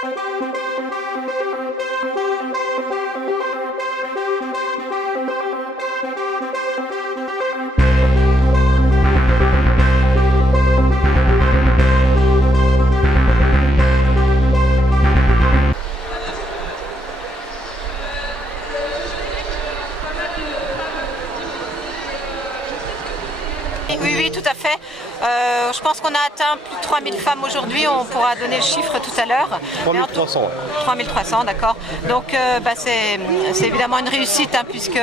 Oui, oui, tout à fait. Je pense qu'on a atteint plus de 3000 femmes aujourd'hui. On pourra donner le chiffre tout à l'heure. 3300. 3300, d'accord. Donc c'est évidemment une réussite puisque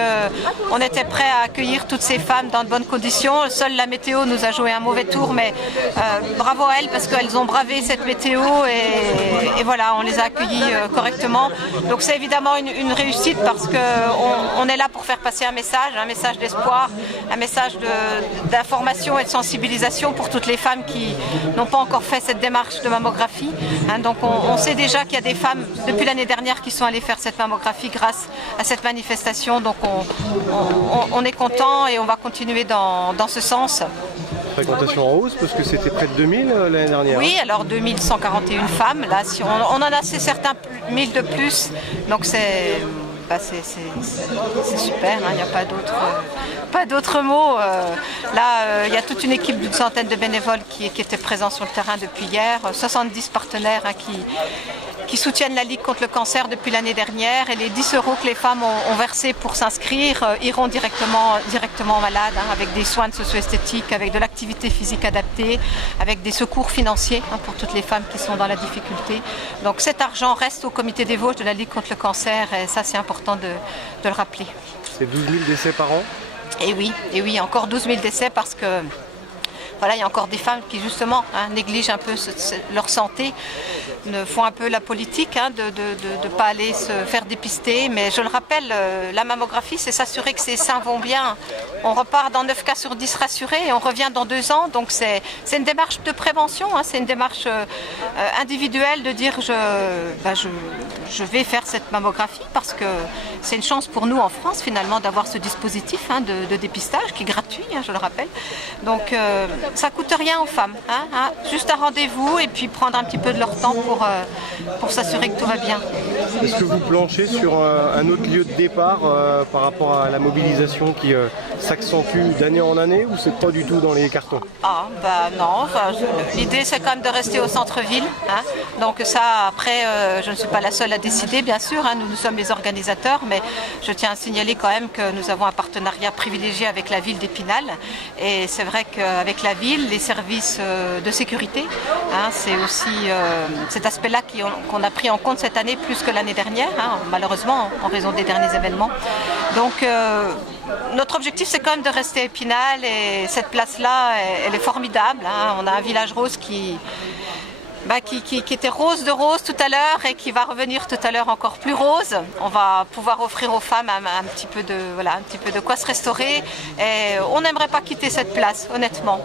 on était prêt à accueillir toutes ces femmes dans de bonnes conditions. Seule la météo nous a joué un mauvais tour, mais bravo à elles parce qu'elles ont bravé cette météo et voilà, on les a accueillies correctement. Donc c'est évidemment une réussite parce qu'on est là pour faire passer un message d'espoir, un message d'information et de sensibilisation pour toutes les femmes qui n'ont pas encore fait cette démarche de mammographie. Donc on sait déjà qu'il y a des femmes depuis l'année dernière qui sont allées faire cette mammographie grâce à cette manifestation. Donc on est content et on va continuer dans ce sens. Fréquentation en hausse parce que c'était près de 2000 l'année dernière. Oui, alors 2141 femmes. Là, si on en a certains 1000 de plus. Donc c'est super, il n'y a pas d'autres mots. Là, il y a toute une équipe d'une centaine de bénévoles qui étaient présents sur le terrain depuis hier, 70 partenaires qui soutiennent la Ligue contre le cancer depuis l'année dernière et les 10 € que les femmes ont versés pour s'inscrire iront directement aux malades avec des soins de socio-esthétique, avec de l'activité physique adaptée, avec des secours financiers pour toutes les femmes qui sont dans la difficulté. Donc cet argent reste au comité des Vosges de la Ligue contre le cancer et ça c'est important de le rappeler. C'est 12 000 décès par an ? Et oui, encore 12 000 décès parce que voilà, il y a encore des femmes qui justement négligent un peu leur santé, ne font un peu la politique de ne pas aller se faire dépister. Mais je le rappelle, la mammographie, c'est s'assurer que ses seins vont bien. On repart dans 9 cas sur 10 rassurés et on revient dans 2 ans. Donc c'est une démarche de prévention, c'est une démarche individuelle de dire je vais faire cette mammographie parce que c'est une chance pour nous en France finalement d'avoir ce dispositif de dépistage qui est gratuit, je le rappelle. Donc ça coûte rien aux femmes, juste un rendez-vous et puis prendre un petit peu de leur temps pour s'assurer que tout va bien. Est-ce que vous planchez sur un autre lieu de départ par rapport à la mobilisation qui s'accentue d'année en année ou c'est pas du tout dans les cartons? Non, l'idée c'est quand même de rester au centre-ville. Donc ça après je ne suis pas la seule à décider bien sûr, nous sommes les organisateurs, mais je tiens à signaler quand même que nous avons un partenariat privilégié avec la ville d'Épinal et c'est vrai qu'avec la ville, les services de sécurité, c'est aussi cet aspect-là qu'on a pris en compte cette année plus que l'année dernière, malheureusement en raison des derniers événements. Donc notre objectif c'est quand même de rester à Épinal et cette place-là, elle est formidable. On a un village rose qui était rose de rose tout à l'heure et qui va revenir tout à l'heure encore plus rose. On va pouvoir offrir aux femmes un petit peu de quoi se restaurer et on n'aimerait pas quitter cette place, honnêtement.